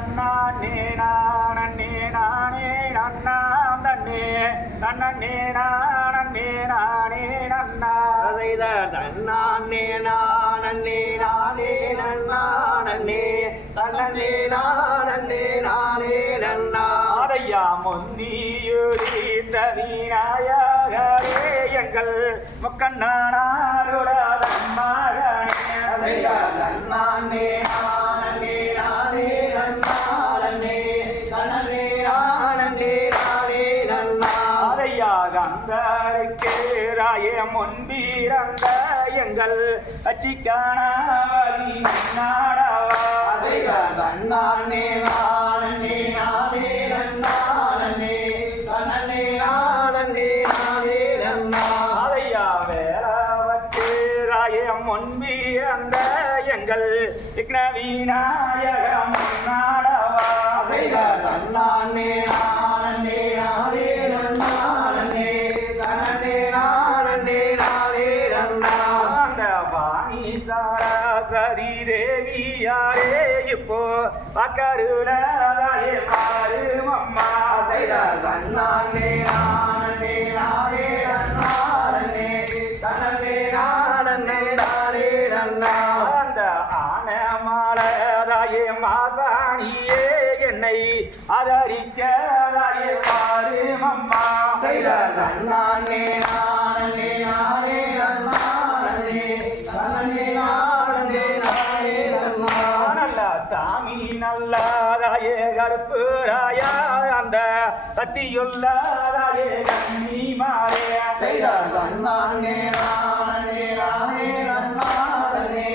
நன்னே நானே நானே நன்னாம் தன்னே நன்னே நானே நானே நன்னா செய்த தன்னானே நானே நானே நன்னானே தன்னே நானே நானே நன்னா அதையா முந்தியுரி தவிநாயகரே எங்கள் முக்கண்ணாருட மகனே அதையா தன்னானே நானே நானே நன்னானே தன்னே நானே நானே நன்னா அதையா கந்தருக்கு ராய முன்பிறந்த எங்கள் அச்சிக்கானவரி நாடவா அதையா தன்னானே நானே நானே நன்னானே தன்னே நானே நானே நன்னா அதையா வேறவற்கு ராய முன்பிறந்த எங்கள் விக்னவிநாயகம் நாடவா அதையா தன்னானே நானே நானே நன்னானே தன்னே நானே நானே நன்னா அந்த வாணி சரி தேவியாரே இப்போ பக்கருளாயே பாரு அம்மா அதையா தன்னானே நானே நானே நன்னானே தன்னே நானே நானே நன்னா அந்த ஆனமாளராயே மாதாணியே என்னை ஆதரிக்கராயே பாரு அம்மா அதையா தன்னானே நானே நானே நன்னானே தன்னே நானே நானே நன்னா நல்ல சாமி நல்லதாயே கருப்புராயா அந்த சத்தியுள்ளதாயே கண்ணி மாறே செய்த தன்னானே நானே நானே நன்னானே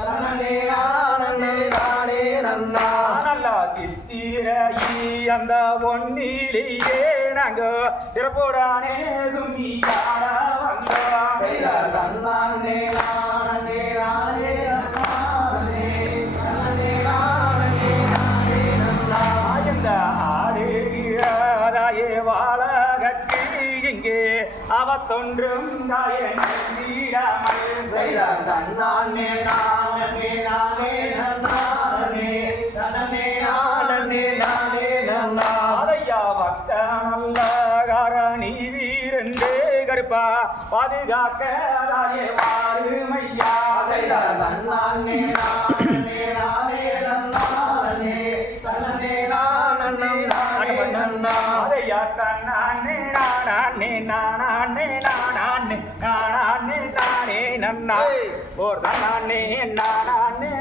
தன்னே நானே நானே நன்னா நல்ல சித்திரையி அந்த பொன்னிலேயே நாங்க சிறப்புடானே துணியாட வந்தோம் செய்த தன்னானே நானே நானே நன்னானே தன்னே நானே நானே நன்னா இந்த ஆடுகிறாயே வாழகற்கு இங்கே அவத்தொன்றும் தாயே நம்பிடாமல் செய்த தன்னானே நானே நானே நன்னானே தன்னே நானே நானே நன்னா அதையா பக்த நல்ல காரணி வீரந்தே கருப்பா பாதுகாக்கதாயே வாருமையா செய்த தன்னானே நானே நானே நன்னானே தன்னே நானே நானே நன்னா அதையா தன்னானே நானே நானே நானே நானே நானே நன்னா ஓர் தன்னானே நானே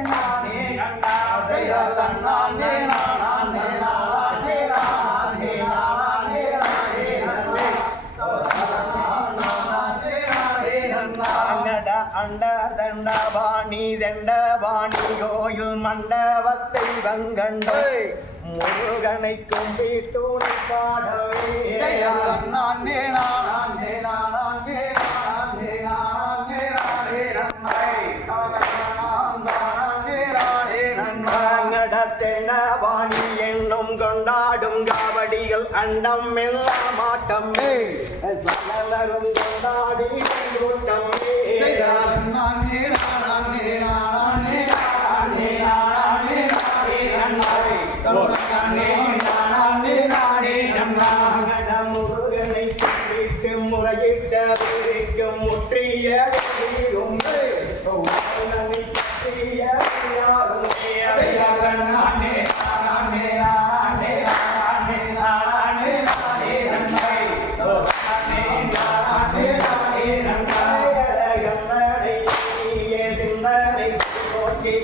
நானே நன்னா செய்த தன்னானே நானே நானே நானே நானே நானே நன்னா அண்டட அண்ட தண்ட பாணி தண்ட பாணி கோயில் மண்டபத்தை வங்கண்டோ முருகனை கும்பிட்டு பாடவே நானே நானே நானே நானே நானே நானே நடத்தென வாணி என்னும் கொண்டாடும் காவடிகள் அண்டம் எல்லாம் ஆட்டமே சகலரும் கொண்டாடி கூட்டமே நானே நானே நானே நானே நானே முருகனை கும்பிட்டு முறையிட்டவருக்கும் முற்றிய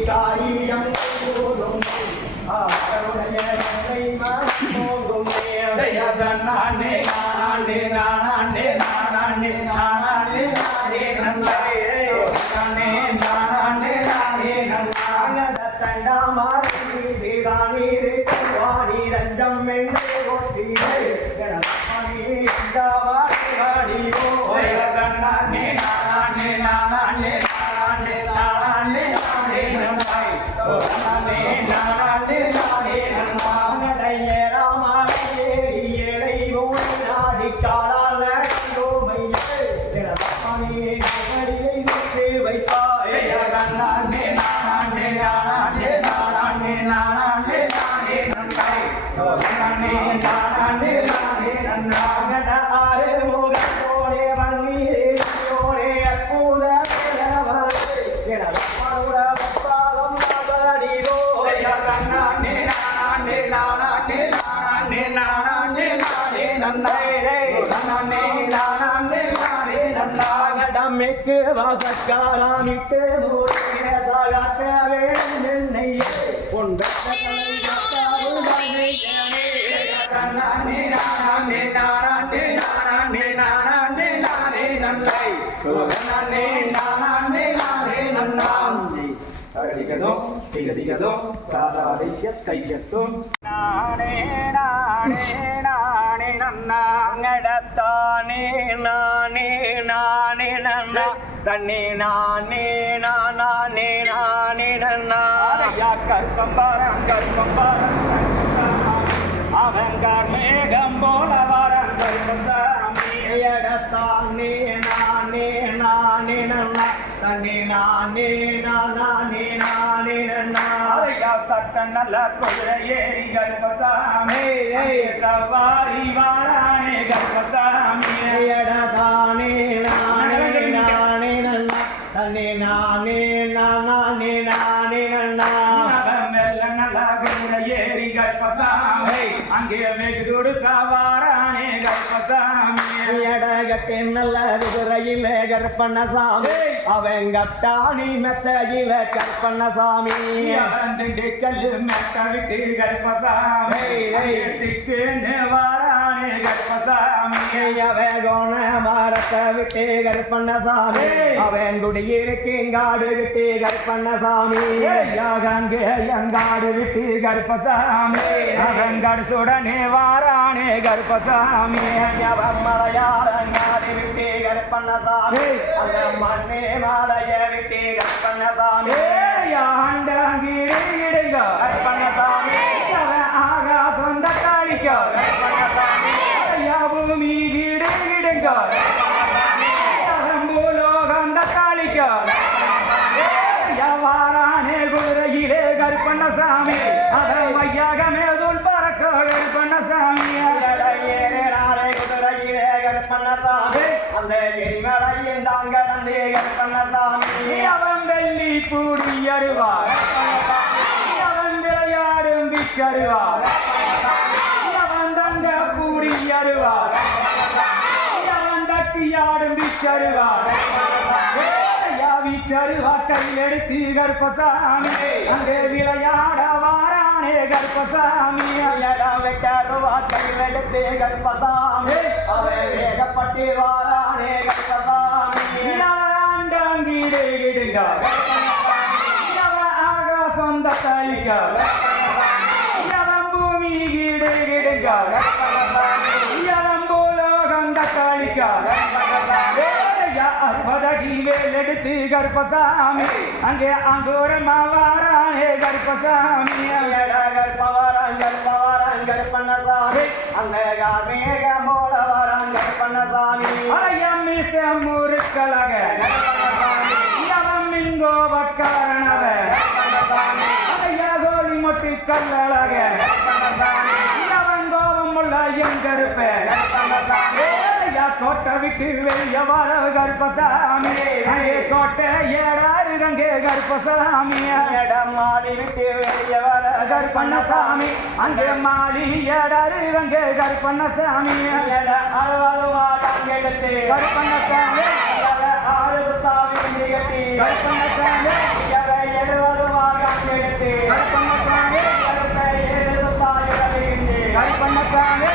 காரியம் நானே நானே நானே நானே நானே நானே மிக்கு வாசக்காராமிட்டு மூரே சாகாத்த வேணும் என்னையே உண்ட நடத்தானே நானே நானே நன்னா தன்னே நானே நானே நானே நன்னா கற்பம் பாரம் அவங்கார் மேகம் போல வாரம் இடத்தானே நானே நானே நன்னா தன்னே நானே நானே நானே நன்னா சட்ட நல்ல குதிரை ஏறி கர்ப்பசாமி சவாரி வாரானே கர்ப்பசாமி இடத்தானே நானே நானே நன்னா தன்னே நானே நானே நானே நன்னா நல்ல குதிரை ஏறி கர்ப்பசாமி அங்கே மேற்கு கொடுக்க வாரானே கர்ப்பசாமி எடகட்டே நல்ல குதிரையில கற்பண்ணசாமி அவங்கட்டாணி மெத்தையில கற்பண்ணசாமி கல்லு மெத்த விட்டு கர்ப்பசாமி வாரானே கர்ப்பசாமி அவகோண மரத்தை விட்டு கற்பண்ணசாமி அவன் குடியிருக்காடு விட்டு கற்பண்ணசாமி அங்கே எங்காடு விட்டு கர்ப்பசாமி அவங்காடு சுடனே வாரானே கர்ப்பசாமி மலையாளங்காடு விட்டு கற்பண்ணசாமி அந்த மண்ணே மாலைய விட்டு கற்பண்ணசாமி ஆண்டாங்கிடுங்க கற்பண்ணசாமி ஆகா சொந்த காளிக்க கற்பண்ணசாமி பூமி கிடுங்க பூலோகந்த காளிக்க வாரானே குதிரையிலே கற்பண்ணசாமி அதன் மையாகமே துல் பறக்க கற்பண்ணசாமி குதிரையிலே கற்பண்ணசாமி அந்த எரிமலையின் தாங்கடந்தே கற்பண்ணசாமி அவன் வெள்ளி கூடி அருவார் அவன் விளையாடும் விக்கருவார் அவன் தங்க கூடி அருவார் அவன் தட்டியாடும் விக்கருவார் வீட்டருவாட்டல் எடுத்து கர்ப்பசாமி அங்கே விளையாட வாரானே கர்ப்பசாமி வெட்டருவாட்டல் எடுத்து கர்ப்பசாமி அவை வேகப்பட்டு வாரானே கர்ப்பசாமி ஆண்டாங்கிடுங்க ஆக சொந்த தலிக்க பூமி கிடுங்க பூலோகந்த தலிக்க எடுத்து கர்ப்பசாமி அங்கே அங்கோரமா வாரானே கர்ப்பசாமி கற்பண்ணசாமி அந்த மேகமோட வாரான் கற்பண்ணசாமி முருக்கலக மிங்கோ வட்காரணவ கோலி மொட்டி கல்லழக கோபம் உள்ள எங்கருப்ப கோட்டை விட்டு வெளிய வர கர்ப்பசாமி கோட்டை ஏறாரு ரங்கே கர்ப்பசாமி மாடி விட்டு வெளிய வர கர்ப்பண்ணசாமி அங்கே மாடி ஏறாரு ரங்கே கர்ப்பண்ணசாமி 60 வாரம் எடுத்து கர்ப்பண்ணசாமி 6 சாமி கட்டி கர்ப்பண்ணசாமி 70 வாரம் எடுத்து கர்ப்பண்ணசாமி 7 சாமி கர்ப்பண்ணசாமி